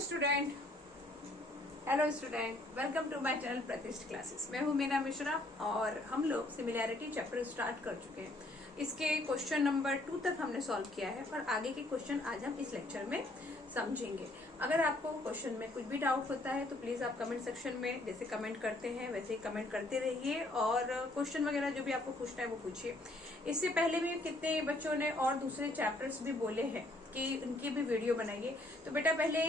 Student, hello student, welcome to my channel Pratishth classes. मैं हूं मीना मिश्रा और हम लोग सिमिलैरिटी चैप्टर स्टार्ट कर चुके हैं। इसके क्वेश्चन नंबर 2 तक हमने सॉल्व किया है और आगे के क्वेश्चन आज हम इस लेक्चर में समझेंगे। अगर आपको क्वेश्चन में कुछ भी डाउट होता है तो प्लीज आप कमेंट सेक्शन में जैसे कमेंट करते हैं वैसे ही कमेंट करते रहिए और क्वेश्चन वगैरह जो भी आपको पूछना है वो पूछिए। इससे पहले भी कितने बच्चों ने और दूसरे चैप्टर्स भी बोले हैं कि उनकी भी वीडियो बनाइए, तो बेटा पहले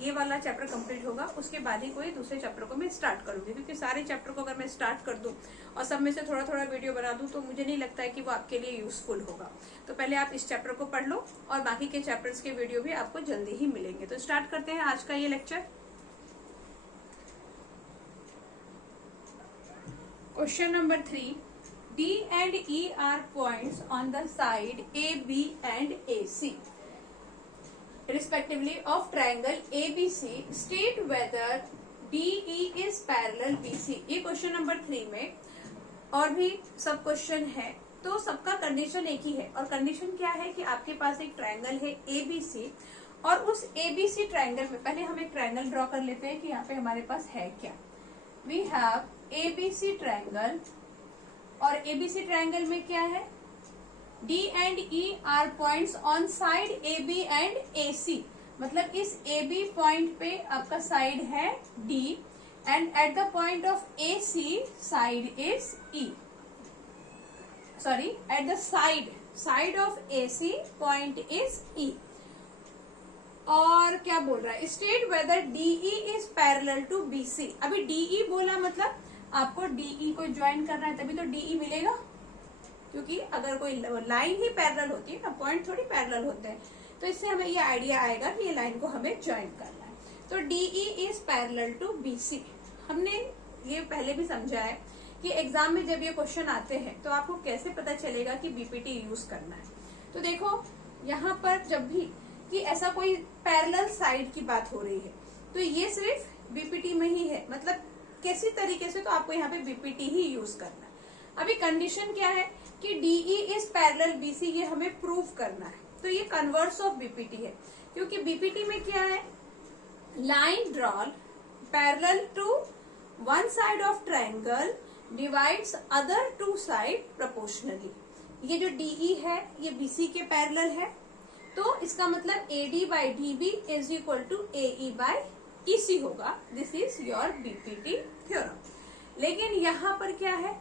ये वाला चैप्टर कंप्लीट होगा, उसके बाद ही कोई दूसरे चैप्टर को मैं स्टार्ट करूंगी, क्योंकि सारे चैप्टर को अगर मैं स्टार्ट कर दूं और सब में से थोड़ा थोड़ा वीडियो बना दूं तो मुझे नहीं लगता है कि वो आपके लिए यूजफुल होगा। तो पहले आप इस चैप्टर को पढ़ लो और बाकी के चैप्टर्स के वीडियो भी आपको जल्दी ही मिलेंगे। तो स्टार्ट करते हैं आज का ये lecture. Question number 3, D and E are points on the side A, B and AC respectively of triangle ABC. State whether DE is parallel BC। ये क्वेश्चन नंबर 3 में और भी सब क्वेश्चन है, तो सबका कंडीशन एक ही है। और कंडीशन क्या है कि आपके पास एक ट्रायंगल है ABC और उस ABC ट्रायंगल में पहले हम एक ट्रायंगल ड्रॉ कर लेते हैं कि यहाँ पे हमारे पास है क्या। वी हैव ABC ट्रायंगल और ABC ट्रायंगल में क्या है, D and E are points on side AB and AC। मतलब इस AB पॉइंट पे आपका साइड है D and at the point of AC side is E। Sorry, at the side of AC point is E। और क्या बोल रहा है, state whether DE is parallel to BC। अभी DE बोला मतलब आपको DE को ज्वाइन करना है तभी तो DE मिलेगा, क्योंकि अगर कोई लाइन ही पैरेलल होती है ना, पॉइंट थोड़ी पैरेलल होते हैं, तो इससे हमें ये आइडिया आएगा कि ये लाइन को हमें ज्वाइन करना है। तो DE is parallel to BC। हमने ये पहले भी समझा है कि एग्जाम में जब ये क्वेश्चन आते हैं तो आपको कैसे पता चलेगा कि BPT यूज करना है। तो देखो यहाँ पर जब भी कि ऐसा कोई पैरेलल साइड की बात हो रही है तो ये सिर्फ BPT में ही है, मतलब किसी तरीके से तो आपको यहाँ पे BPT ही यूज करना है। अभी कंडीशन क्या है कि DE इज पैरेलल BC, ये हमें प्रूव करना है। तो ये कन्वर्स ऑफ BPT है, क्योंकि BPT में क्या है, line drawn parallel to one side of triangle divides other two side proportionally. ये जो DE है ये BC के पैरेलल है, तो इसका मतलब AD by DB is equal to AE by EC होगा। This is your BPT theorem. लेकिन यहाँ पर क्या है,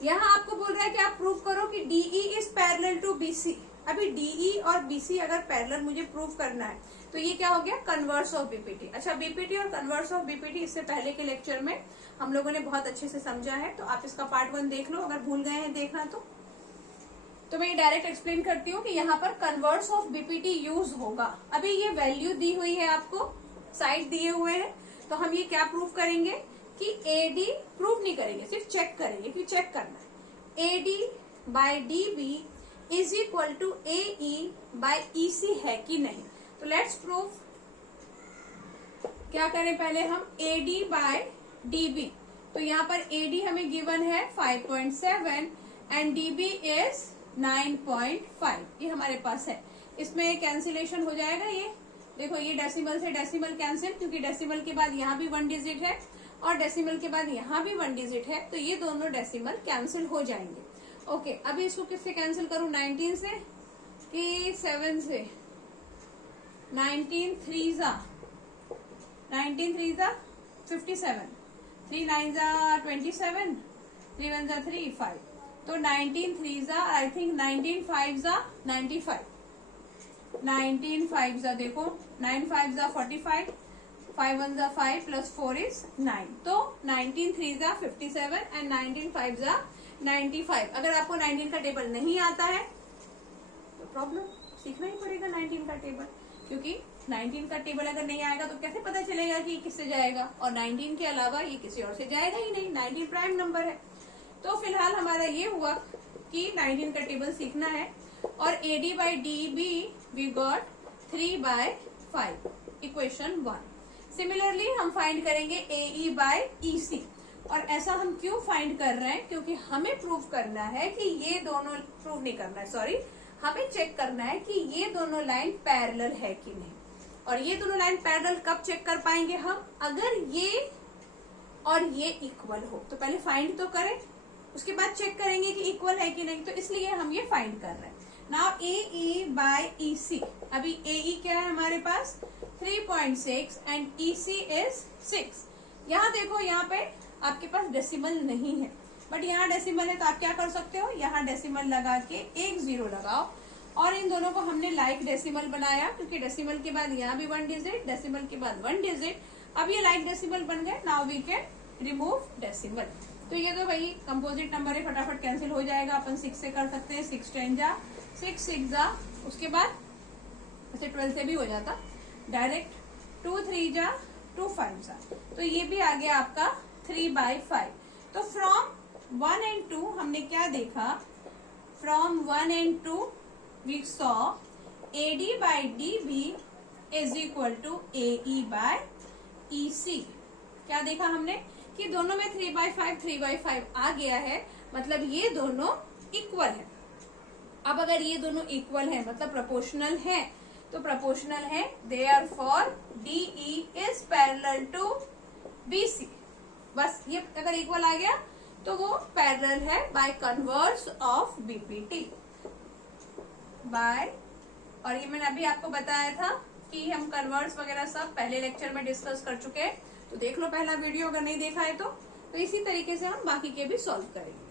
यहाँ आपको बोल रहा है कि आप प्रूव करो कि DE is parallel to BC। अभी DE और BC अगर पैरेलल मुझे प्रूव करना है तो ये क्या हो गया, कन्वर्स ऑफ BPT। अच्छा, BPT और कन्वर्स ऑफ BPT इससे पहले के लेक्चर में हम लोगों ने बहुत अच्छे से समझा है, तो आप इसका पार्ट 1 देख लो अगर भूल गए हैं देखना। तो मैं ये डायरेक्ट एक्सप्लेन करती हूँ कि यहाँ पर कन्वर्स ऑफ BPT यूज होगा। अभी ये वैल्यू दी हुई है, आपको साइड दिए हुए हैं, तो हम ये क्या प्रूव करेंगे कि AD प्रूव नहीं करेंगे, सिर्फ चेक करेंगे कि चेक करना है। AD by DB is equal to AE by EC है कि नहीं। तो लेट्स प्रूव। क्या करें, पहले हम AD बाई DB। तो यहाँ पर AD हमें गिवन है 5.7 एंड DB इज 9.5, ये हमारे पास है। इसमें कैंसिलेशन हो जाएगा। ये देखो, ये डेसिमल से डेसिमल कैंसिल, क्योंकि डेसिमल के बाद यहाँ भी 1 डिजिट है और डेसिमल के बाद यहाँ भी 1 डिजिट है, तो ये दोनों डेसिमल कैंसिल हो जाएंगे। ओके, अभी इसको किससे कैंसिल करूं, 19 से कि 7 से। 19 3 जा 57, 3 9 जा 27, 3 1 जा 3 5, तो 19 3 जा आई थिंक 19 5 जा 95, 19 5 जा देखो 9 5 जा 45, 5 1 जा 5 प्लस 4 इज 9, तो 19 3 जा 57 एंड 19 5 जा 95। अगर आपको 19 का टेबल नहीं आता है तो प्रॉब्लम, सीखना ही पड़ेगा 19 का टेबल, क्योंकि 19 का टेबल अगर नहीं आएगा तो कैसे पता चलेगा कि किससे जाएगा, और 19 के अलावा ये किसी और से जाएगा ही नहीं, 19 प्राइम नंबर है। तो फिलहाल हमारा ये हुआ कि 19 का टेबल सीखना है। और AD by DB we got 3/5, equation 1। Similarly हम फाइंड करेंगे AE बाई EC। और ऐसा हम क्यों फाइंड कर रहे हैं, क्योंकि हमें प्रूव करना है कि ये दोनों, प्रूव नहीं करना है सॉरी, हमें चेक करना है कि ये दोनों लाइन पैरेलल है कि नहीं। और ये दोनों लाइन पैरेलल कब चेक कर पाएंगे हम, अगर ये और ये इक्वल हो। तो पहले फाइंड तो करें, उसके बाद चेक करेंगे कि इक्वल है कि नहीं, तो इसलिए हम ये फाइंड कर रहे हैं। नाउ AE बाय EC, अभी AE क्या है हमारे पास 3.6 एंड EC इज 6। यहाँ देखो, यहाँ पे आपके पास डेसिमल नहीं है, बट यहाँ डेसिमल है, तो आप क्या कर सकते हो, यहाँ डेसिमल लगा के एक 0 लगाओ, और इन दोनों को हमने लाइक डेसिमल बनाया, क्योंकि डेसिमल के बाद यहाँ भी 1 डिजिट, डेसिमल के बाद 1 डिजिट, अब ये लाइक डेसिमल बन गए। Now we can remove decimal. तो ये तो भाई कंपोजिट नंबर है, फटाफट कैंसिल हो जाएगा, अपन 6 से कर सकते हैं, 6 10 जा 6 6 जा, उसके बाद ऐसे 12 से भी हो जाता डायरेक्ट, 2 3 जा 2 5 जा, तो ये भी आ गया आपका 3/5। तो फ्रॉम 1 and 2 हमने क्या देखा, from 1 and 2 we saw AD by DB is equal to AE by EC। क्या देखा हमने कि दोनों में 3/5 आ गया है, मतलब ये दोनों इक्वल है। अब अगर ये दोनों इक्वल है मतलब प्रोपोर्शनल है, तो प्रोपोर्शनल है, therefore DE is parallel to BC। बस ये अगर इक्वल आ गया तो वो पैरेलल है by converse of BPT by, और ये मैंने अभी आपको बताया था कि हम कन्वर्स वगैरह सब पहले लेक्चर में डिस्कस कर चुके हैं, तो देख लो पहला वीडियो अगर नहीं देखा है तो इसी तरीके से हम बाकी के भी सॉल्व करेंगे।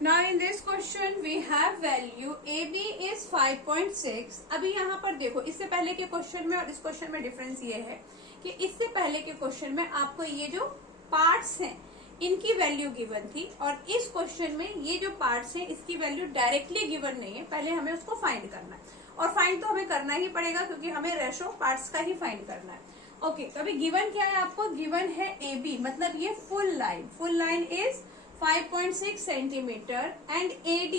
Now in this question we have value AB is 5.6। अभी यहाँ पर देखो, इससे पहले के क्वेश्चन में और इस क्वेश्चन में डिफरेंस ये है कि इससे पहले के क्वेश्चन में आपको ये जो पार्ट्स हैं इनकी वैल्यू गिवन थी, और इस क्वेश्चन में ये जो पार्ट्स हैं इसकी वैल्यू डायरेक्टली गिवन नहीं है, पहले हमें उसको फाइंड करना है, और फाइंड तो हमें करना ही पड़ेगा क्योंकि हमें रेशो पार्ट्स का ही फाइंड करना है। ओके, तो अभी गिवन क्या है आपको, गिवन है AB, मतलब ये full line is 5.6 centimetre and AD,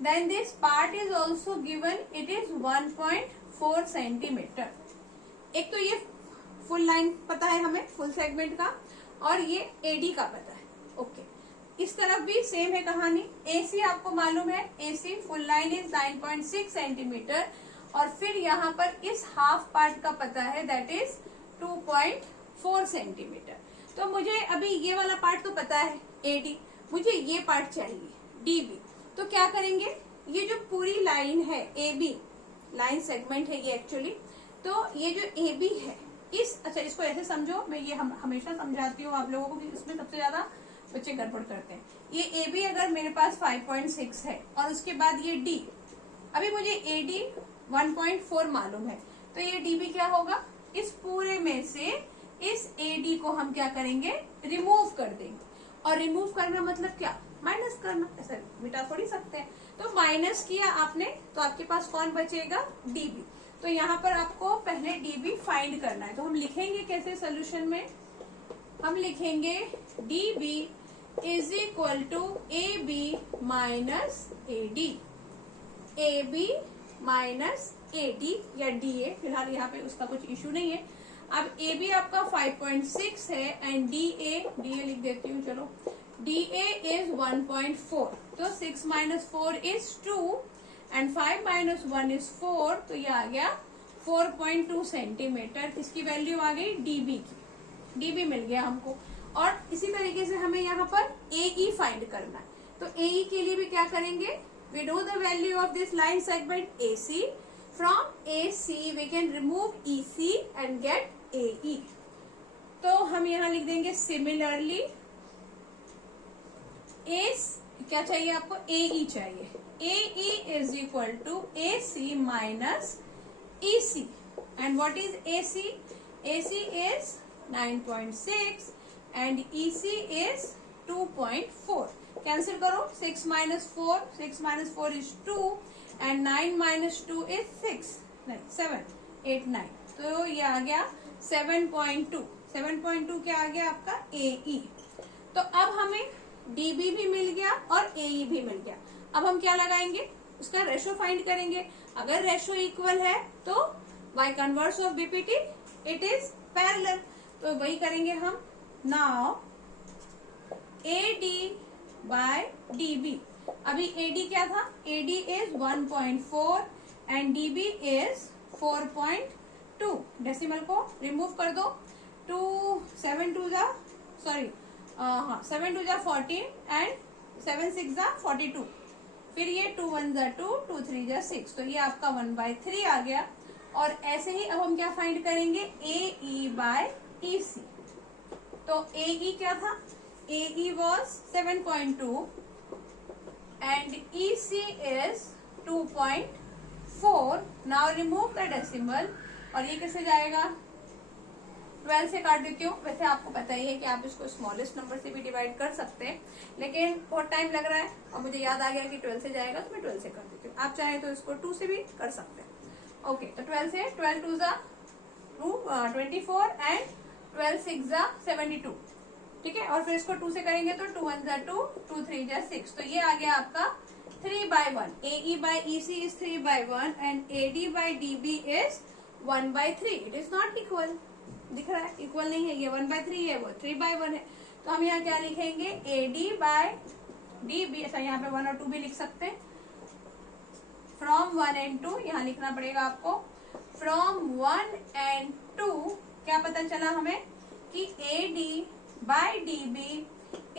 then this part is also given, it is 1.4 centimetre. एक तो ये फुल लाइन पता है हमें, फुल सेगमेंट का, और ये AD का पता है। ओके, इस तरफ भी सेम है कहानी। AC आपको मालूम है, AC full line is 9.6 centimetre, और फिर यहाँ पर इस हाफ पार्ट का पता है, दैट इज 2.4 सेंटीमीटर। तो मुझे अभी ये वाला पार्ट तो पता है AD, मुझे ये पार्ट चाहिए DB। तो क्या करेंगे, ये जो पूरी लाइन है AB, लाइन सेगमेंट है ये एक्चुअली, तो ये जो AB है अच्छा इसको ऐसे समझो, मैं ये हमेशा समझाती हूँ आप लोगों को कि इसमें सबसे ज्यादा बच्चे गड़बड़ करते हैं। ये AB अगर मेरे पास 5.6 है और उसके बाद ये D, अभी मुझे AD 1.4 मालूम है, तो ये DB क्या होगा, इस पूरे में से इस AD को हम क्या करेंगे, रिमूव कर देंगे। और रिमूव करना मतलब क्या, माइनस करना, ऐसा मिटा थोड़ी सकते हैं। तो माइनस किया आपने, तो आपके पास कौन बचेगा, DB। तो यहाँ पर आपको पहले DB फाइंड करना है, तो हम लिखेंगे कैसे सोल्यूशन में, हम लिखेंगे DB is equal to AB minus AD, AB minus AD या DA, फिलहाल यहाँ पे उसका कुछ इशू नहीं है। अब AB आपका 5.6 है एंड DA लिख देती हूँ, चलो DA इज 1.4, तो 6 minus 4 is 2 and 5 minus 1 is 4, तो ये आ गया 4.2 सेंटीमीटर। किसकी वैल्यू आ गई, DB की, DB मिल गया हमको। और इसी तरीके से हमें यहाँ पर AE फाइंड करना है, तो AE के लिए भी क्या करेंगे, we know the value of this line segment AC, from AC we can remove EC and get AE। तो हम यहाँ लिख देंगे सिमिलरली क्या चाहिए आपको, AE चाहिए, AE is equal to AC minus EC, and what is AC? AC is 9.6 and EC is 2.4। Cancel करो, 6 minus 4 is 2 and 9 minus 2 is 6, नहीं 7, 8, 9, तो ये आ गया 7.2। 7.2 क्या आ गया आपका, AE। तो अब हमें DB भी मिल गया और AE भी मिल गया। अब हम क्या लगाएंगे, उसका रेशो फाइंड करेंगे। अगर रेशो इक्वल है तो bye converse of BPT it is parallel, तो वही करेंगे हम। नाउ AD बाय DB, अभी AD क्या था, AD is 1.4 and DB is 4.2। Decimal को रिमूव कर दो, 7 2 जा 14 एंड 7 6 जा 42, फिर ये 2 1 जा 2, 2 3 जा 6, तो ये आपका 1/3 आ गया। और ऐसे ही अब हम क्या फाइंड करेंगे, AE बाय EC। तो AE क्या था, AE was 7.2 and EC is 2.4। Now remove the decimal और ये कैसे जाएगा, 12 से काट देती हूँ। वैसे आपको पता ही है कि आप इसको स्मॉलेस्ट नंबर से भी डिवाइड कर सकते हैं, लेकिन बहुत टाइम लग रहा है और मुझे याद आ गया कि 12 से जाएगा तो मैं 12 से कर देती हूँ। आप चाहे तो इसको 2 से भी कर सकते हैं। ओके, तो 12 से 12 2 जा 24 एंड 12 6 जा 72, ठीक है। और फिर इसको 2 से करेंगे तो 2 1 जा 2, 2 3 जा 6, तो ये आ गया आपका 3/1। AE by EC is 3/1 and AD by DB is 1/3। It is not equal, दिख रहा है इक्वल नहीं है, ये 1/3 है, वो 3/1 है। तो हम यहाँ क्या लिखेंगे, AD by DB, ऐसा यहाँ पे 1 और 2 भी लिख सकते हैं। फ्रॉम 1 and 2 यहाँ लिखना पड़ेगा आपको। फ्रॉम 1 and 2 क्या पता चला हमें कि AD by DB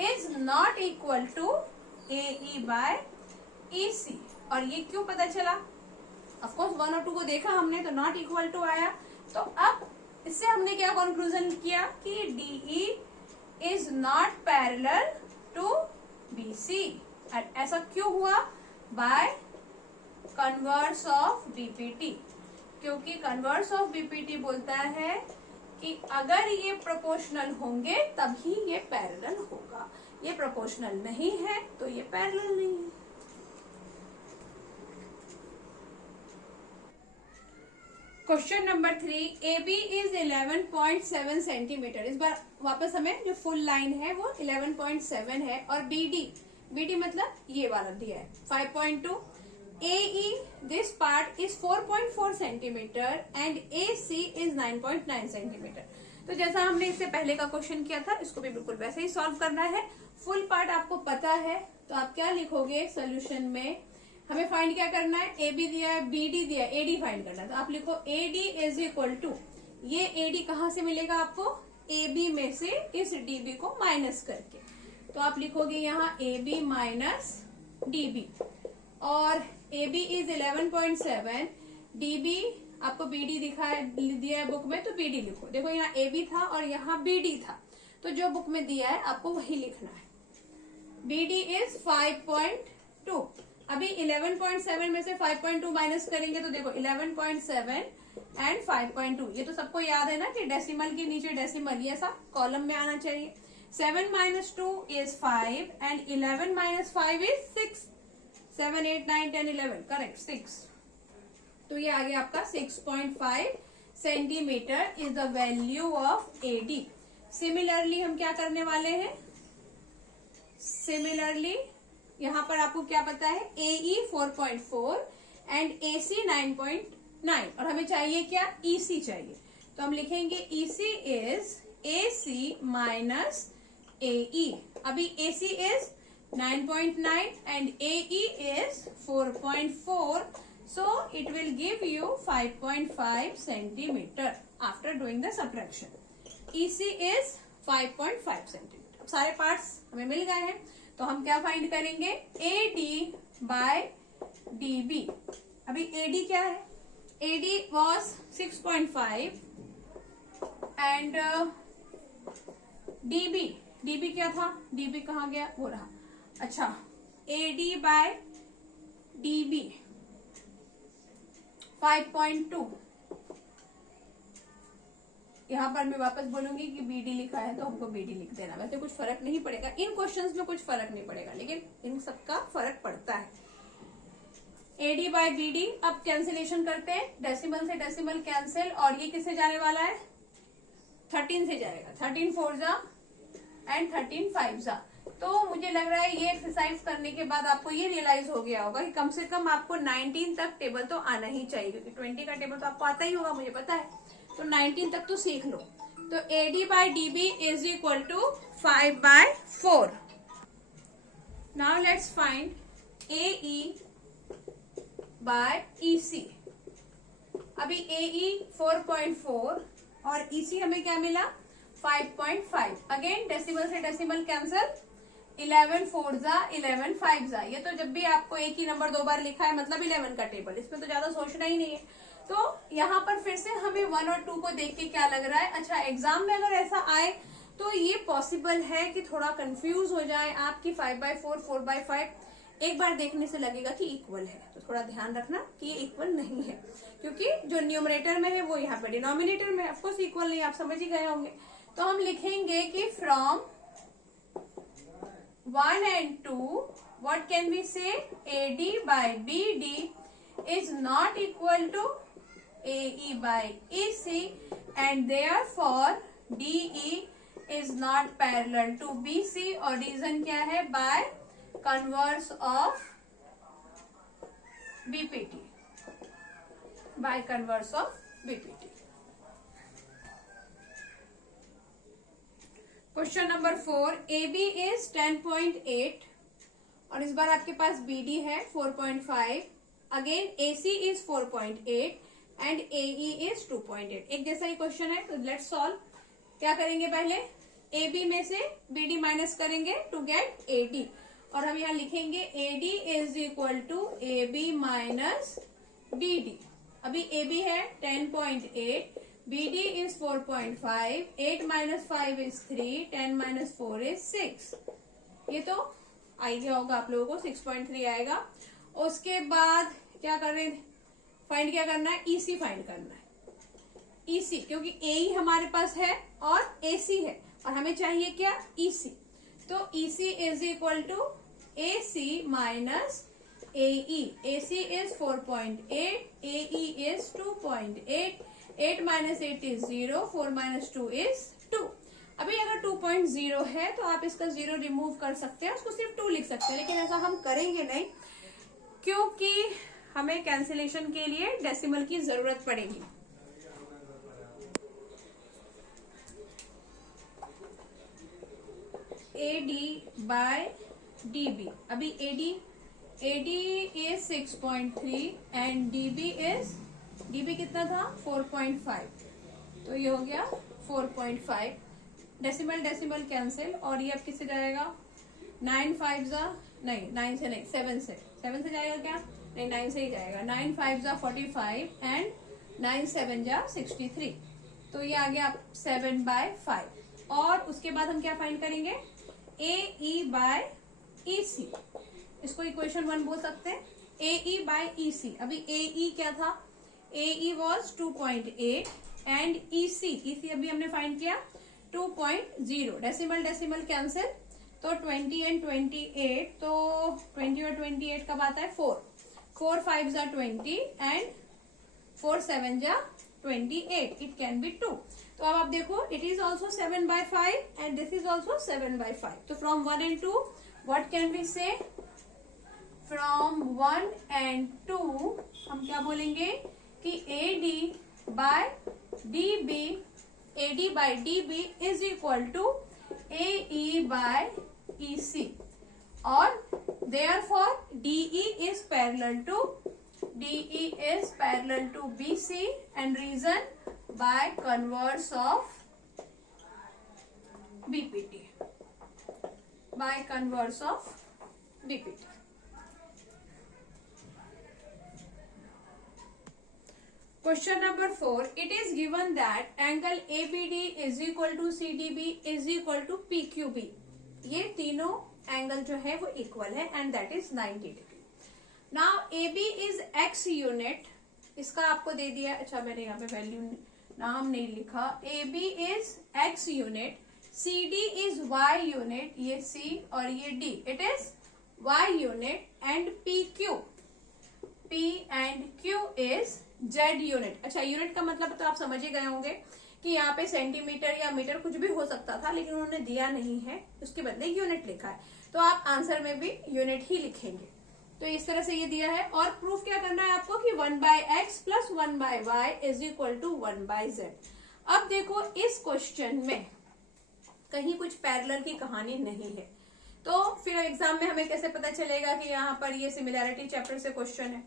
is not equal to AE by EC। और ये क्यों पता चला, ऑफ कोर्स 1 और 2 को देखा हमने तो नॉट इक्वल टू आया। तो अब इससे हमने क्या कंक्लूजन किया कि DE is not parallel to BC। ऐसा क्यों हुआ, बाय कन्वर्स ऑफ BPT, क्योंकि कन्वर्स ऑफ BPT बोलता है कि अगर ये प्रोपोर्शनल होंगे तभी ये पैरेलल होगा, ये प्रोपोर्शनल नहीं है तो ये पैरेलल नहीं है। Question number 3, AB is 11.7 centimetre. इस बार वापस हमें जो फुल लाइन है वो 11.7 है और BD मतलब ये वाला दिया है 5.2। AE this part is 4.4 centimetre and AC is 9.9 centimetre. तो जैसा हमने इससे पहले का क्वेश्चन किया था, इसको भी बिल्कुल वैसे ही सॉल्व करना है। फुल पार्ट आपको पता है तो आप क्या लिखोगे सोल्यूशन में, हमें फाइंड क्या करना है, AB दिया है, BD दिया है, AD फाइंड करना है। तो आप लिखो AD इज इक्वल टू, ये AD कहाँ से मिलेगा आपको, AB में से इस DB को माइनस करके। तो आप लिखोगे यहाँ AB माइनस DB और AB इज 11.7, DB आपको BD दिया है बुक में तो BD लिखो। देखो यहाँ AB था और यहाँ BD था, तो जो बुक में दिया है आपको वही लिखना है। BD is 5.2। अभी 11.7 में से 5.2 माइनस करेंगे तो देखो 11.7 एंड 5.2, ये तो सबको याद है ना कि डेसिमल के नीचे डेसिमल, ये सब कॉलम में आना चाहिए। 7 - 2 is 5 and 11 - 5 is 6। 7 8 9 10 11 करेक्ट 6। तो ये आ गया आपका 6.5 centimetre is the value of AD। Similarly हम क्या करने वाले हैं, सिमिलरली यहाँ पर आपको क्या पता है, AE 4.4 एंड AC 9.9 और हमें चाहिए क्या, EC चाहिए। तो हम लिखेंगे EC is AC minus AE। अभी AC is 9.9 and AE is 4.4, so it will give you 5.5 centimeter after doing the subtraction। EC is 5.5 centimeter। अब सारे पार्ट्स हमें मिल गए हैं तो हम क्या फाइंड करेंगे, AD by DB। अभी AD क्या है, AD was 6.5 and DB क्या था, DB कहाँ गया, वो रहा। अच्छा, AD by DB 5.2। यहाँ पर मैं वापस बोलूंगी कि BD लिखा है तो हमको BD लिख देना। वैसे कुछ फर्क नहीं पड़ेगा, इन क्वेश्चंस में कुछ फर्क नहीं पड़ेगा, लेकिन इन सबका फर्क पड़ता है। AD by BD, अब कैंसिलेशन करते हैं, डेसिमल से डेसिमल कैंसिल और ये किससे जाने वाला है, 13 से जाएगा। 13 4 जा एंड 13 5 जा। तो मुझे लग रहा है ये एक्सरसाइज करने के बाद आपको ये रियलाइज हो गया होगा कि कम से कम आपको 19 तक टेबल तो आना ही चाहिए, क्योंकि 20 का टेबल तो आपको आता ही होगा, मुझे पता है। तो 19 तक तो सीख लो। तो AD by DB is equal to 5/4। Now let's find AE by EC। अभी AE 4.4 और EC हमें क्या मिला 5.5। अगेन डेसिमल से डेसिमल कैंसल, 11 4 जा 11 5 जा। ये तो जब भी आपको एक ही नंबर 2 बार लिखा है मतलब 11 का टेबल, इसमें तो ज्यादा सोचना ही नहीं है। तो यहाँ पर फिर से हमें 1 और 2 को देख के क्या लग रहा है, अच्छा एग्जाम में अगर ऐसा आए तो ये पॉसिबल है कि थोड़ा कंफ्यूज हो जाए आपकी 5/4 4/5 एक बार देखने से लगेगा कि इक्वल है, तो थोड़ा ध्यान रखना कि ये इक्वल नहीं है, क्योंकि जो न्यूमरेटर में है वो यहाँ पे डिनोमिनेटर में ऑफकोर्स इक्वल नहीं, आप समझ ही गए होंगे। तो हम लिखेंगे कि from 1 and 2 what can we say, AD by BD is not equal to AE by EC and therefore DE is not parallel to BC। और रीजन क्या है, by converse of BPT, by converse of BPT। Question number 4, AB is 10.8 और इस बार आपके पास BD है 4.5। Again AC is 4.8 and AE is 2.8। एक जैसा ही question है, तो लेट्स सॉल्व। क्या करेंगे, पहले AB में से BD माइनस करेंगे टू गेट AD, और हम यहाँ लिखेंगे AD is equal to AB minus BD। अभी AB है 10.8, BD is 4.5, 8 minus 5 is 3, 10 minus 4 is 6। ये तो आइडिया होगा आप लोगों को, 6.3 आएगा। उसके बाद क्या कर रहे हैं, फाइंड क्या करना है, EC फाइंड करना है। EC क्योंकि AE हमारे पास है और AC है और हमें चाहिए क्या, EC। तो EC is equal to AC minus AE। AC is 4.8, AE is 2.8, 8 minus 8 is 0, 4 minus 2 is 2। अभी अगर 2.0 है तो आप इसका 0 रिमूव कर सकते हैं, उसको सिर्फ 2 लिख सकते हैं, लेकिन ऐसा हम करेंगे नहीं क्योंकि हमें कैंसिलेशन के लिए डेसिमल की जरूरत पड़ेगी। AD by DB। अभी AD is 6.3 एंड DB कितना था 4.5, तो ये हो गया 4.5। डेसिमल कैंसिल और ये अब किससे जाएगा, 9 5 जा नहीं, 9 से नहीं 7 से जाएगा क्या, नहीं 9 से ही जाएगा। 9 5 जा 45 एंड 9 7 जा 63, तो ये आ गया 7/5। और उसके बाद हम क्या फाइंड करेंगे, AE बाय EC। इसको इक्वेशन 1 बोल सकते हैं, AE बाय EC। अभी AE क्या था, AE was 2.8 एंड EC अभी हमने फाइंड किया 2.0। डेसिमल कैंसिल, तो 20 एंड 28, तो 20 और 28 कब आता है, 4 5 जा 20 एंड 4 7 जा 28, इट कैन बी 2। तो अब आप देखो, it is also 7/5 and this is also 7/5। तो from 1 and 2 what can we say, from 1 and 2 हम क्या बोलेंगे कि AD by DB is equal to AE by EC और therefore DE is parallel to BC and reason by converse of BPT, by converse of BPT। Question number 4, it is given that angle ABD is equal to CDB is equal to PQB। ये तीनों angle जो है वो equal है and that is 90 degree. Now AB is X unit, इसका आपको दे दिया, अच्छा मैंने यहाँ पे वैल्यू नाम नहीं लिखा। AB is X unit, CD is Y unit, ये C और ये D, it is Y unit and P and Q is Z unit. अच्छा यूनिट का मतलब तो आप समझ ही गए होंगे कि यहाँ पे सेंटीमीटर या मीटर कुछ भी हो सकता था, लेकिन उन्होंने दिया नहीं है, उसके बदले यूनिट लिखा है, तो आप आंसर में भी यूनिट ही लिखेंगे। तो इस तरह से ये दिया है और प्रूफ क्या करना है आपको कि 1/x plus 1/y is equal to 1/z। अब देखो इस क्वेश्चन में कहीं कुछ पैरेलल की कहानी नहीं है, तो फिर एग्जाम में हमें कैसे पता चलेगा कि यहाँ पर ये सिमिलैरिटी चैप्टर से क्वेश्चन है,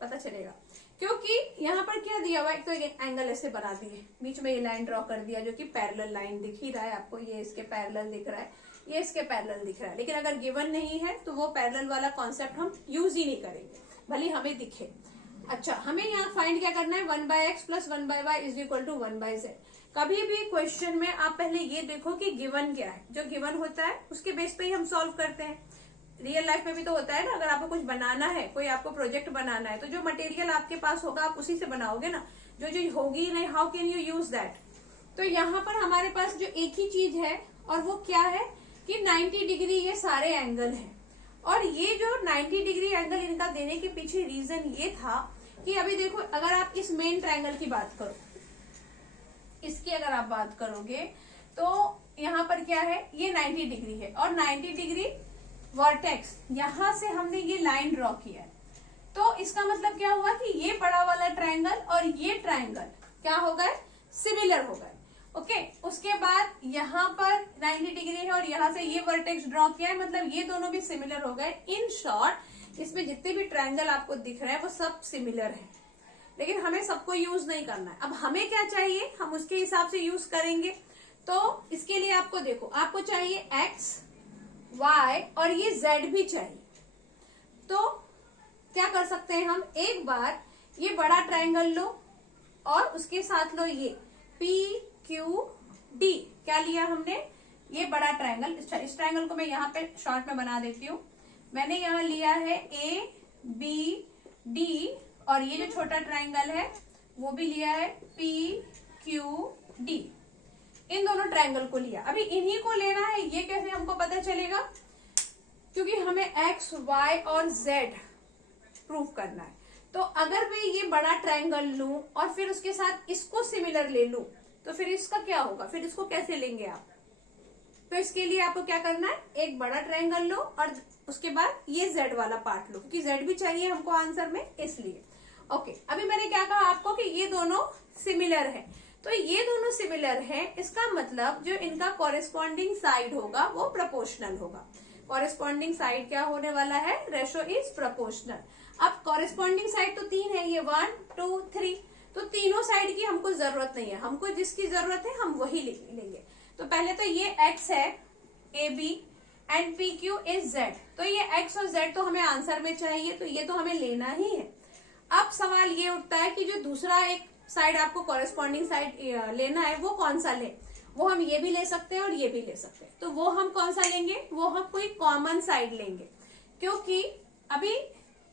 पता चलेगा क्योंकि यहाँ पर क्या दिया हुआ है, एक तो एंगल ऐसे बना दिए, बीच में ये लाइन ड्रॉ कर दिया जो कि पैरेलल लाइन दिख ही रहा है आपको, ये इसके पैरेलल दिख रहा है, ये इसके पैरेलल दिख रहा है। लेकिन अगर गिवन नहीं है तो वो पैरेलल वाला कॉन्सेप्ट हम यूज ही नहीं करेंगे, भले हमें दिखे। अच्छा, हमें यहाँ फाइंड क्या करना है, 1/x + 1/y = 1/z। कभी भी क्वेश्चन में आप पहले ये देखो कि गिवन क्या है, जो गिवन होता है उसके बेस पे ही हम सॉल्व करते हैं। रियल लाइफ में भी तो होता है ना, अगर आपको कुछ बनाना है, कोई आपको प्रोजेक्ट बनाना है, तो जो मटेरियल आपके पास होगा आप उसी से बनाओगे ना, जो होगी नहीं, how can you use that. तो यहाँ पर हमारे पास जो एक ही चीज है और वो क्या है कि 90 डिग्री ये सारे एंगल हैं। और ये जो 90 डिग्री एंगल इनका देने के पीछे रीजन ये था कि अभी देखो, अगर आप इस मेन ट्रायंगल की बात करो, इसकी अगर आप बात करोगे तो यहाँ पर क्या है, ये 90 डिग्री है और 90 डिग्री वर्टेक्स, यहां से हमने ये लाइन ड्रॉ किया है। तो इसका मतलब क्या हुआ कि ये बड़ा वाला ट्रायंगल और ये ट्रायंगल क्या हो गए, सिमिलर हो गए। ओके, उसके बाद यहाँ पर 90 डिग्री है और यहाँ से ये वर्टेक्स ड्रॉ किया है, मतलब ये दोनों भी सिमिलर हो गए। इन शॉर्ट इसमें जितने भी ट्रायंगल आपको दिख रहे हैं वो सब सिमिलर है, लेकिन हमें सबको यूज नहीं करना है। अब हमें क्या चाहिए, हम उसके हिसाब से यूज करेंगे। तो इसके लिए आपको देखो, आपको चाहिए x, y और ये z भी चाहिए। तो क्या कर सकते हैं हम, एक बार ये बड़ा ट्रायंगल लो और उसके साथ लो ये PQD। क्या लिया हमने, ये बड़ा ट्रायंगल। इस ट्रायंगल को मैं यहाँ पे शॉर्ट में बना देती हूँ। मैंने यहाँ लिया है ABD और ये जो छोटा ट्रायंगल है वो भी लिया है PQD। इन दोनों ट्रायंगल को लिया, अभी इन्हीं को लेना है। ये कैसे हमको पता चलेगा, क्योंकि हमें x, y और z प्रूव करना है। तो अगर मैं ये बड़ा ट्रायंगल लूं और फिर उसके साथ इसको सिमिलर ले लूं तो फिर इसका क्या होगा, फिर इसको कैसे लेंगे आप। तो इसके लिए आपको क्या करना है, एक बड़ा ट्रायंगल लो और उसके बाद ये z वाला पार्ट लो, क्योंकि z भी चाहिए हमको आंसर में, इसलिए। ओके, अभी मैंने क्या कहा आपको कि ये दोनों सिमिलर है। तो ये दोनों सिमिलर है, इसका मतलब जो इनका कॉरेस्पॉन्डिंग साइड होगा वो प्रोपोर्शनल होगा। कॉरेस्पॉन्डिंग साइड क्या होने वाला है, रेशो इज प्रोपोर्शनल। अब कॉरेस्पॉन्डिंग साइड तो 3 है, ये 1 2 3, तो तीनों साइड की हमको जरूरत नहीं है, हमको जिसकी जरूरत है हम वही लेंगे। तो पहले तो ये x है AB and PQ is z, तो ये x और z तो हमें आंसर में चाहिए, तो ये तो हमें लेना ही है। अब सवाल ये उठता है कि जो दूसरा एक साइड आपको कॉरेस्पॉन्डिंग साइड लेना है वो कौन सा ले, वो हम ये भी ले सकते हैं और ये भी ले सकते हैं। तो वो हम कौन सा लेंगे, वो हम कोई कॉमन साइड लेंगे, क्योंकि अभी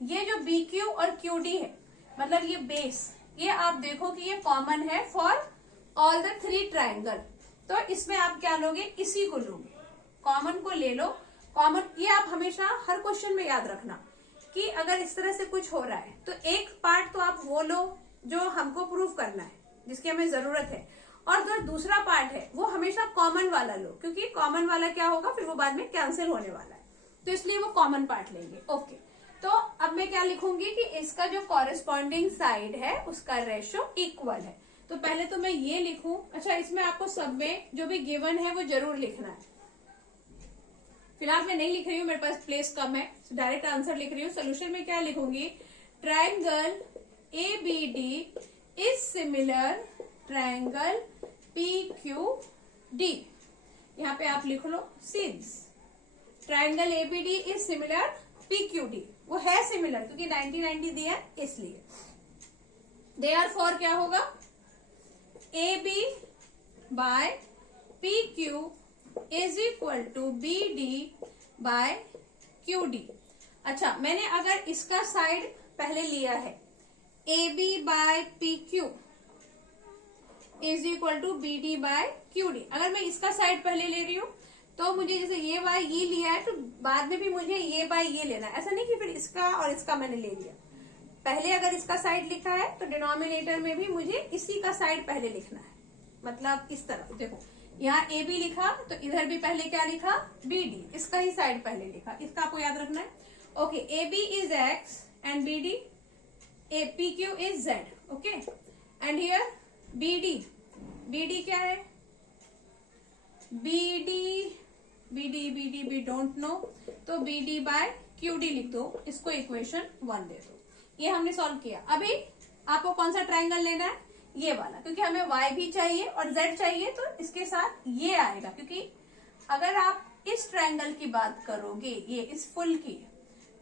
ये जो BQ और QD है, मतलब ये बेस, ये आप देखो कि ये कॉमन है फॉर ऑल द 3 ट्रायंगल। तो इसमें आप क्या लोगे, इसी को लोगे, कॉमन को ले लो। कॉमन ये आप हमेशा हर क्वेश्चन में याद रखना कि अगर इस तरह से कुछ हो रहा है तो एक पार्ट तो आप वो लो जो हमको प्रूव करना है, जिसकी हमें जरूरत है, और जो दूसरा पार्ट है वो हमेशा कॉमन वाला लो, क्योंकि कॉमन वाला क्या होगा फिर वो बाद में कैंसिल होने वाला है, तो इसलिए वो कॉमन पार्ट लेंगे। ओके, तो अब मैं क्या लिखूंगी कि इसका जो कॉरेस्पॉन्डिंग साइड है उसका रेशो इक्वल है। तो पहले तो मैं ये लिखूं। अच्छा, इसमें आपको सब में जो भी गिवन है वो जरूर लिखना है। फिलहाल मैं नहीं लिख रही हूँ, मेरे पास प्लेस कम है, डायरेक्ट आंसर लिख रही हूँ। सोल्यूशन में क्या लिखूंगी, triangle ABD is similar triangle PQD। यहाँ पे आप लिख लो since triangle ABD is similar PQD, वो है सिमिलर क्योंकि 90-90 दिया है इसलिए। देयरफॉर क्या होगा, AB by PQ is equal to BD by QD। अच्छा, मैंने अगर इसका साइड पहले लिया है AB by PQ is equal to BD by QD, अगर मैं इसका साइड पहले ले रही हूं तो मुझे जैसे ये बाय ये लिया है तो बाद में भी मुझे ये बाय ये लेना है, ऐसा नहीं कि फिर इसका और इसका मैंने ले लिया। पहले अगर इसका साइड लिखा है तो डिनोमिनेटर में भी मुझे इसी का साइड पहले लिखना है, मतलब इस तरह। देखो यहाँ AB लिखा तो इधर भी पहले क्या लिखा, BD, इसका ही साइड पहले लिखा, इसका आपको याद रखना है। Okay, AB is x and BD PQ is z। Okay, and here BD क्या है, BD BD we don't know, तो BD बाय QD लिख दो, इसको इक्वेशन 1 दे दो। ये हमने सॉल्व किया। अभी आपको कौन सा ट्रायंगल लेना है, ये वाला, क्योंकि हमें Y भी चाहिए और Z चाहिए, तो इसके साथ ये आएगा। क्योंकि अगर आप इस ट्रायंगल की बात करोगे, ये इस फुल की,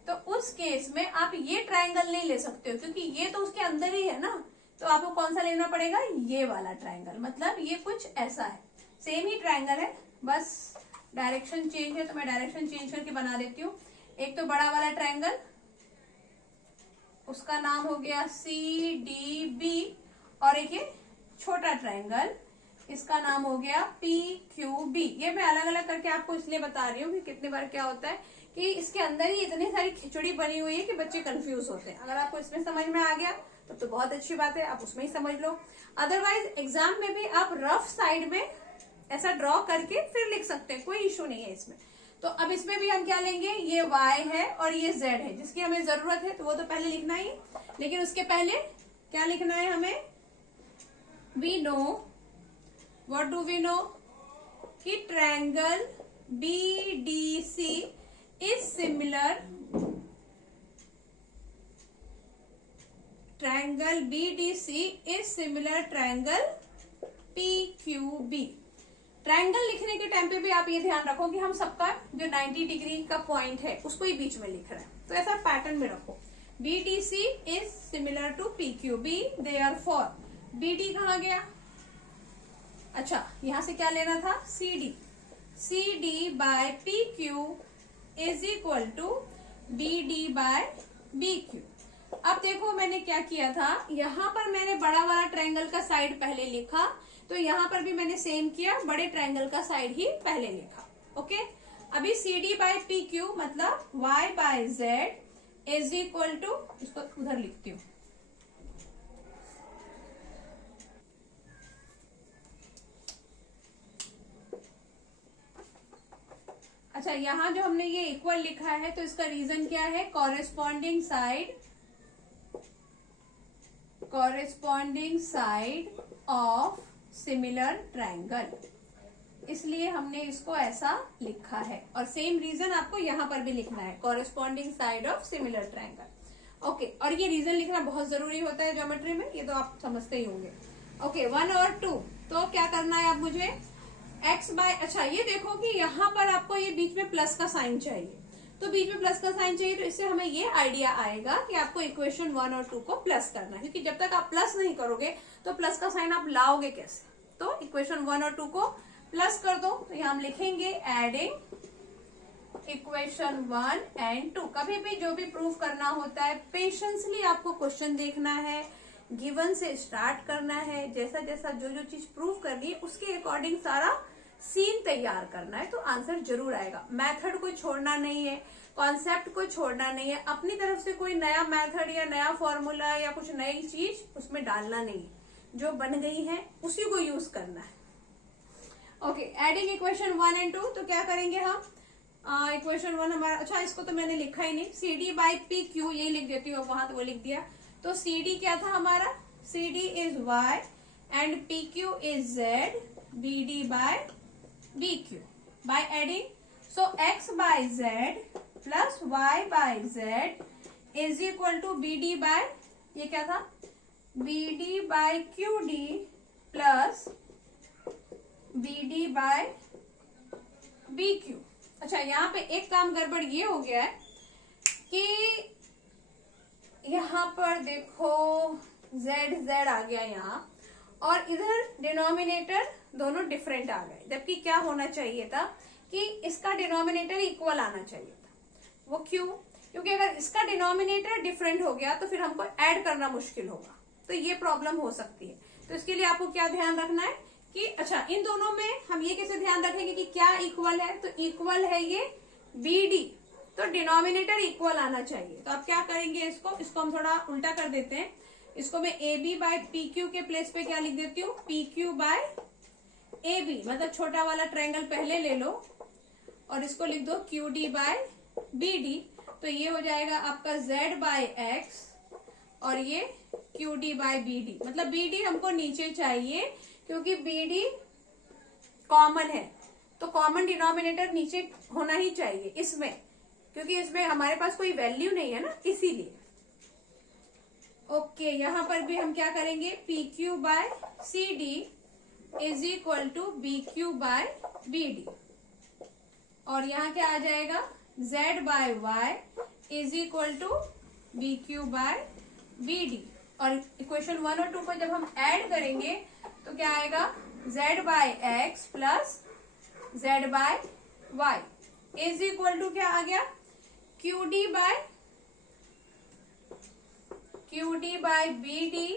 तो उस केस में आप ये ट्रायंगल नहीं ले सकते हो, क्योंकि ये तो उसके अंदर ही है ना। तो आपको कौन सा लेना पड़ेगा, ये वाला ट्रायंगल। मतलब ये कुछ ऐसा है, सेम ही ट्रायंगल है, बस डायरेक्शन चेंज है। तो मैं डायरेक्शन चेंज करके बना देती हूँ। एक तो बड़ा वाला ट्रायंगल, उसका नाम हो गया CDB, और एक ये छोटा ट्रायंगल, इसका नाम हो गया PQB। ये मैं अलग अलग करके आपको इसलिए बता रही हूँ कि कितने बार क्या होता है कि इसके अंदर ही इतनी सारी खिचड़ी बनी हुई है कि बच्चे कंफ्यूज होते हैं। अगर आपको इसमें समझ में आ गया तो बहुत अच्छी बात है, आप उसमें ही समझ लो। अदरवाइज एग्जाम में भी आप रफ साइड में ऐसा ड्रॉ करके फिर लिख सकते हैं, कोई इशू नहीं है इसमें। तो अब इसमें भी हम क्या लेंगे, ये Y है और ये Z है, जिसकी हमें जरूरत है, तो वो तो पहले लिखना ही। लेकिन उसके पहले क्या लिखना है हमें, we know, what do we know, कि triangle BDC is similar, triangle BDC is similar triangle PQB। Triangle लिखने के टाइम पे भी आप ये ध्यान रखो कि हम सबका जो 90 डिग्री का पॉइंट है उसको ही बीच में लिख रहे हैं, तो ऐसा पैटर्न में रखो। BDC is similar to PQB, therefore BD कहाँ गया, अच्छा यहां से क्या लेना था, CD by PQ is equal to BD by BQ। अब देखो मैंने क्या किया था, यहां पर मैंने बड़ा वाला ट्रायंगल का साइड पहले लिखा, तो यहां पर भी मैंने सेम किया, बड़े ट्रायंगल का साइड ही पहले लिखा। ओके, अभी CD बाय PQ मतलब Y by Z is equal to, इसको उधर लिखती हूँ, अच्छा यहां जो हमने ये इक्वल लिखा है तो इसका रीजन क्या है, corresponding side of similar triangle, इसलिए हमने इसको ऐसा लिखा है। और सेम रीजन आपको यहाँ पर भी लिखना है, corresponding side of similar triangle. Okay, और ये रीजन लिखना बहुत जरूरी होता है ज्योमेट्री में, ये तो आप समझते ही होंगे। ओके, 1 और 2, तो क्या करना है अब मुझे, x बाय, अच्छा ये देखो कि यहाँ पर आपको ये बीच में प्लस का साइन चाहिए, तो बीच में प्लस का साइन चाहिए, तो इससे हमें ये आइडिया आएगा कि आपको इक्वेशन 1 और 2 को प्लस करना है, क्योंकि जब तक आप प्लस नहीं करोगे तो प्लस का साइन आप लाओगे कैसे। तो इक्वेशन 1 और 2 को प्लस कर दो, तो यहाँ हम लिखेंगे एडिंग इक्वेशन 1 एंड 2। कभी भी जो भी प्रूव करना होता है पेशेंसली आपको क्वेश्चन देखना है, गिवन से स्टार्ट करना है, जैसा जैसा जो जो चीज प्रूव करनी है उसके अकॉर्डिंग सारा सीन तैयार करना है, तो आंसर जरूर आएगा। मेथड को छोड़ना नहीं है, कॉन्सेप्ट को छोड़ना नहीं है, अपनी तरफ से कोई नया मेथड या नया फॉर्मूला या कुछ नई चीज उसमें डालना नहीं है, जो बन गई है उसी को यूज करना है। ओके, एडिंग इक्वेशन 1 एंड 2, तो क्या करेंगे हम, इक्वेशन 1 हमारा, अच्छा इसको तो मैंने लिखा ही नहीं, CD बाय PQ यही लिख देती हूँ, वहां तो वो लिख दिया। तो CD क्या था हमारा, CD is Y and PQ is Z, BD by BQ by adding, so x by z plus y by z is equal to BD by, ये क्या था, BD by QD plus BD by BQ। अच्छा यहाँ पे एक काम गड़बड़ ये हो गया है कि यहाँ पर देखो z आ गया यहाँ, और इधर डिनोमिनेटर दोनों डिफरेंट आ गए, जबकि क्या होना चाहिए था कि इसका डिनोमिनेटर इक्वल आना चाहिए था। वो क्यों, क्योंकि अगर इसका डिनोमिनेटर डिफरेंट हो गया तो फिर हमको ऐड करना मुश्किल होगा, तो ये प्रॉब्लम हो सकती है। तो इसके लिए आपको क्या ध्यान रखना है कि अच्छा इन दोनों में हम ये कैसे ध्यान रखेंगे कि क्या इक्वल है, तो इक्वल है ये BD, तो डिनोमिनेटर इक्वल आना चाहिए। तो आप क्या करेंगे, इसको हम थोड़ा उल्टा कर देते हैं, इसको मैं AB बाय PQ के प्लेस पे क्या लिख देती हूँ, PQ बाय AB, मतलब छोटा वाला ट्रायंगल पहले ले लो और इसको लिख दो QD बाय BD, तो ये हो जाएगा आपका Z बाय X और ये QD बाय BD। मतलब BD हमको नीचे चाहिए क्योंकि BD कॉमन है, तो कॉमन डिनोमिनेटर नीचे होना ही चाहिए इसमें, क्योंकि इसमें हमारे पास कोई वैल्यू नहीं है ना, इसीलिए। ओके, यहां पर भी हम क्या करेंगे, P Q by C D is equal to B Q by B D, और यहाँ क्या आ जाएगा, z by Y is equal to B Q by B D. और इक्वेशन 1 और 2 को जब हम ऐड करेंगे तो क्या आएगा, z by x plus z by Y is equal to क्या आ गया, Q D by B D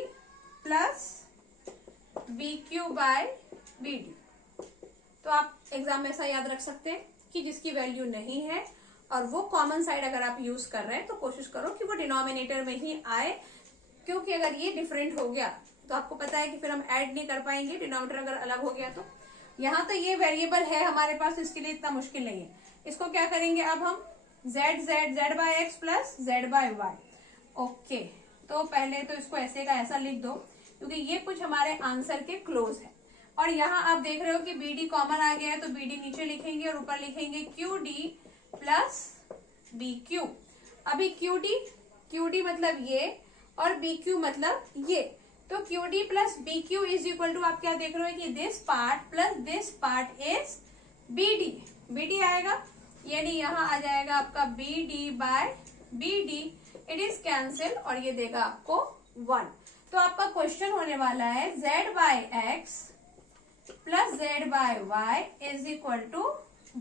plus B Q by B D. तो आप एग्जाम में ऐसा याद रख सकते हैं कि जिसकी वैल्यू नहीं है और वो कॉमन साइड अगर आप यूज कर रहे हैं तो कोशिश करो कि वो डिनोमिनेटर में ही आए, क्योंकि अगर ये डिफरेंट हो गया तो आपको पता है कि फिर हम ऐड नहीं कर पाएंगे, डिनोमिनेटर अगर अलग हो गया तो। यहाँ तो ये वेरिएबल है हमारे पास, इसके लिए इतना मुश्किल नहीं है। इसको क्या करेंगे अब हम, z by x plus z by Y. Okay, तो पहले तो इसको ऐसे का ऐसा लिख दो, क्योंकि ये कुछ हमारे आंसर के क्लोज है। और यहाँ आप देख रहे हो कि बी डी कॉमन आ गया है, तो बी डी नीचे लिखेंगे और ऊपर लिखेंगे Q D plus B Q. अभी क्यू डी मतलब ये और बी क्यू मतलब ये, तो Q D plus B Q is equal to, आप क्या देख रहे हो कि this part plus this part is B D आएगा, यानी यहाँ आ जाएगा आपका B D by B D, it is cancel और ये देगा आपको 1। तो आपका क्वेश्चन होने वाला है z by x plus z by Y is equal to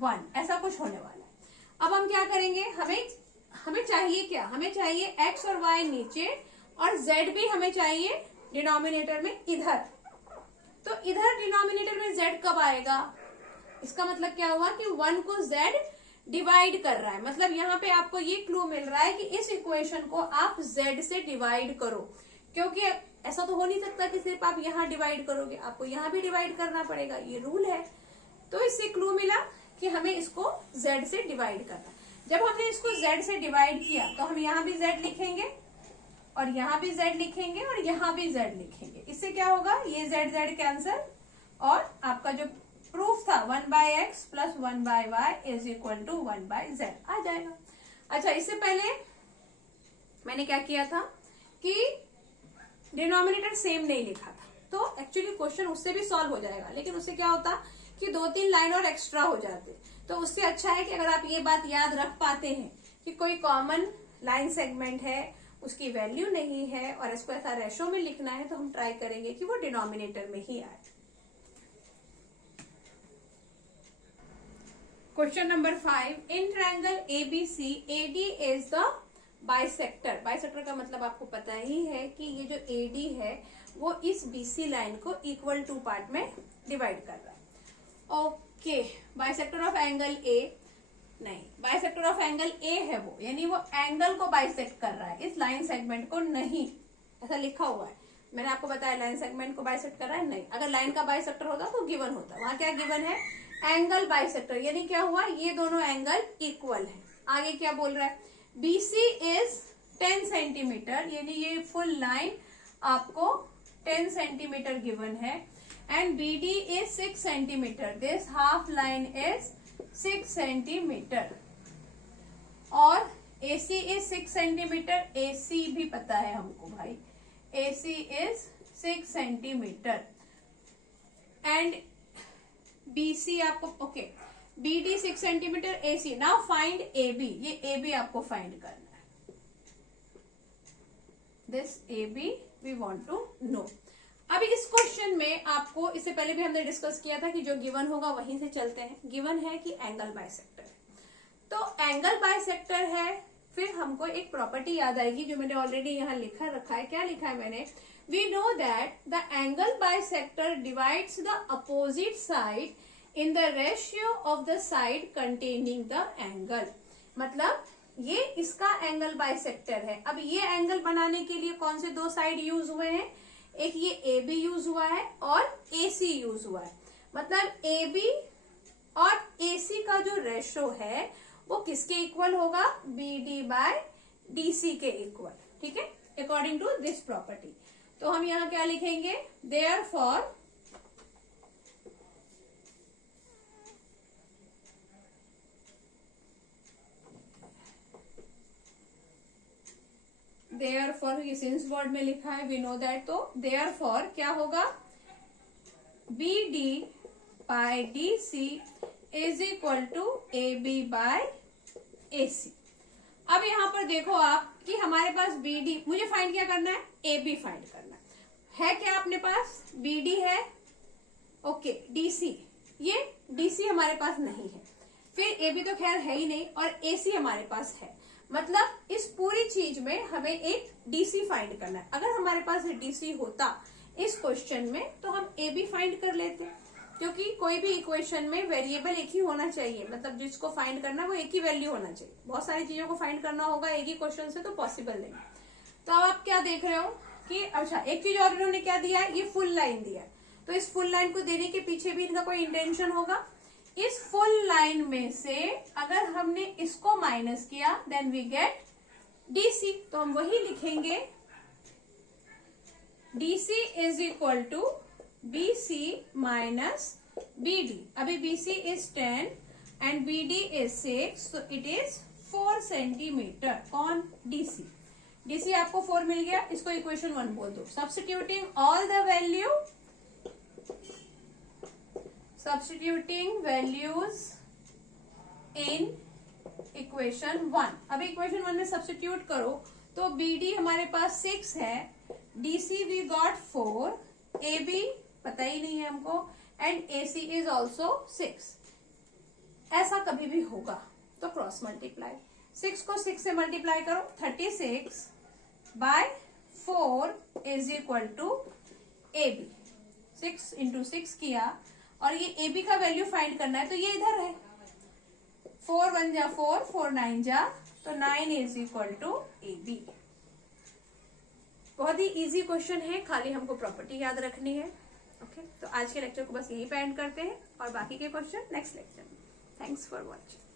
1, ऐसा कुछ होने वाला है। अब हम क्या करेंगे, हमें चाहिए क्या, हमें चाहिए x और y नीचे और z भी हमें चाहिए डिनोमिनेटर में इधर। तो इधर डिनोमिनेटर में z कब आएगा, इसका मतलब क्या हुआ कि 1 को z डिवाइड कर रहा है, मतलब यहाँ पे आपको ये क्लू मिल रहा है कि इस इक्वेशन को आप z से डिवाइड करो, क्योंकि ऐसा तो हो नहीं सकता कि सिर्फ आप यहाँ डिवाइड करोगे, आपको यहाँ भी डिवाइड करना पड़ेगा, ये रूल है। तो इससे क्लू मिला कि हमें इसको z से डिवाइड करना। जब हमने इसको z से डिवाइड किया तो हम यहाँ भी z लिखेंगे और यहाँ भी z लिखेंगे और यहाँ भी z लिखेंगे। इससे क्या होगा, ये z कैंसिल और आपका जो प्रूफ था 1 by x plus 1 by Y is equal to 1 by z आ जाएगा। अच्छा, इससे पहले मैंने क्या किया था कि डिनोमिनेटर सेम नहीं लिखा था, तो एक्चुअली क्वेश्चन उससे भी सॉल्व हो जाएगा, लेकिन उससे क्या होता कि 2-3 लाइन और एक्स्ट्रा हो जाते। तो उससे अच्छा है कि अगर आप ये बात याद रख पाते हैं कि कोई कॉमन लाइन सेगमेंट है, उसकी वैल्यू नहीं है और इसको ऐसा रेशो में लिखना है, तो हम ट्राई करेंगे कि वो डिनोमिनेटर में ही आए। Question number 5, in triangle ABC AD is the bisector. Bisector का मतलब आपको पता ही है कि ये जो एडी है वो इस बीसी लाइन को इक्वल टू पार्ट में डिवाइड कर रहा है। Okay, bisector of angle A नहीं, बाइसेक्टर ऑफ एंगल ए है वो, यानी वो एंगल को बाइसेक्ट कर रहा है, इस लाइन सेगमेंट को नहीं, ऐसा लिखा हुआ है। मैंने आपको बताया लाइन सेगमेंट को बाइसेक्ट कर रहा है, नहीं। अगर लाइन का बाइसेक्टर होता तो गिवन होता, वहां क्या गिवन है, एंगल बाइसेक्टर, यानी क्या हुआ, ये दोनों एंगल इक्वल है। आगे क्या बोल रहा है, बीसी इज 10 सेंटीमीटर, यानी ये फुल लाइन आपको 10 सेंटीमीटर गिवन है, and BD is 6 centimetre, this half line is 6 centimetre, और AC इज 6 सेंटीमीटर, AC भी पता है हमको भाई, AC is 6 centimetre, and BC आपको, okay, BD 6 centimetre, AC। Now find AB, ये AB आपको फाइंड करना है, this AB we want to know. अभी इस क्वेश्चन में आपको, इससे पहले भी हमने डिस्कस किया था कि जो गिवन होगा वहीं से चलते हैं। गिवन है कि एंगल बाइसेक्टर, तो एंगल बाइसेक्टर है, फिर हमको एक प्रॉपर्टी याद आएगी जो मैंने ऑलरेडी यहाँ लिखा रखा है। क्या लिखा है मैंने, we know that the angle bisector divides the opposite side in the ratio of the side containing the angle, मतलब ये इसका एंगल बाइसेक्टर है। अब ये एंगल बनाने के लिए कौन से 2 साइड यूज हुए हैं, एक ये AB यूज हुआ है और AC यूज हुआ है, मतलब AB और AC का जो रेशो है वो किसके इक्वल होगा, BD बाय DC के इक्वल, ठीक है, अकॉर्डिंग टू दिस प्रॉपर्टी। तो हम यहाँ क्या लिखेंगे, देयरफॉर देयरफॉर सिंस वर्ड में लिखा है, वी नो दैट, तो देयरफॉर क्या होगा, B D by D C is equal to A B by A C. अब यहाँ पर देखो आप कि हमारे पास बी डी, मुझे फाइंड क्या करना है, ए बी फाइंड करना है क्या अपने पास, बी डी है, ओके, डी सी, ये डी सी हमारे पास नहीं है, फिर ए बी तो खैर है ही नहीं, और ए सी हमारे पास है, मतलब इस पूरी चीज में हमें एक डीसी फाइंड करना है। अगर हमारे पास डीसी होता इस क्वेश्चन में तो हम ए बी फाइंड कर लेते, क्योंकि कोई भी इक्वेशन में वेरिएबल एक ही होना चाहिए, मतलब जिसको फाइंड करना है वो एक ही वैल्यू होना चाहिए। बहुत सारी चीजों को फाइंड करना होगा एक ही क्वेश्चन से तो पॉसिबल नहीं। तो अब आप क्या देख रहे हो कि अच्छा एक चीज और इन्होंने क्या दिया है, ये फुल लाइन दिया है, तो इस फुल लाइन को देने के पीछे भी इनका कोई इंटेंशन होगा। इस फुल लाइन में से अगर हमने इसको माइनस किया देन वी गेट डीसी, तो हम वही लिखेंगे, DC is equal to BC minus BD। अभी BC is 10 and BD is 6, so it is 4 centimetre. कौन, DC। DC आपको 4 मिल गया, इसको इक्वेशन 1 बोल दो। Substituting all the value, substituting values in equation 1। अभी इक्वेशन 1 में सब्स्टिट्यूट करो तो BD हमारे पास 6 है, DC वी गॉट 4, AB पता ही नहीं है हमको, एंड AC इज ऑल्सो 6। ऐसा कभी भी होगा तो क्रॉस मल्टीप्लाई, 6 को 6 से मल्टीप्लाई करो, 36 by 4 is equal to AB। 6 into 6 किया, और ये AB का वैल्यू फाइंड करना है तो ये इधर है, 4 1 जा 4, 4 9 जा, तो 9 इज इक्वल टू AB। बहुत ही इजी क्वेश्चन है, खाली हमको प्रॉपर्टी याद रखनी है। ओके, तो आज के लेक्चर को बस यही पे एंड करते हैं, और बाकी के क्वेश्चन नेक्स्ट लेक्चर में। Thanks for watching.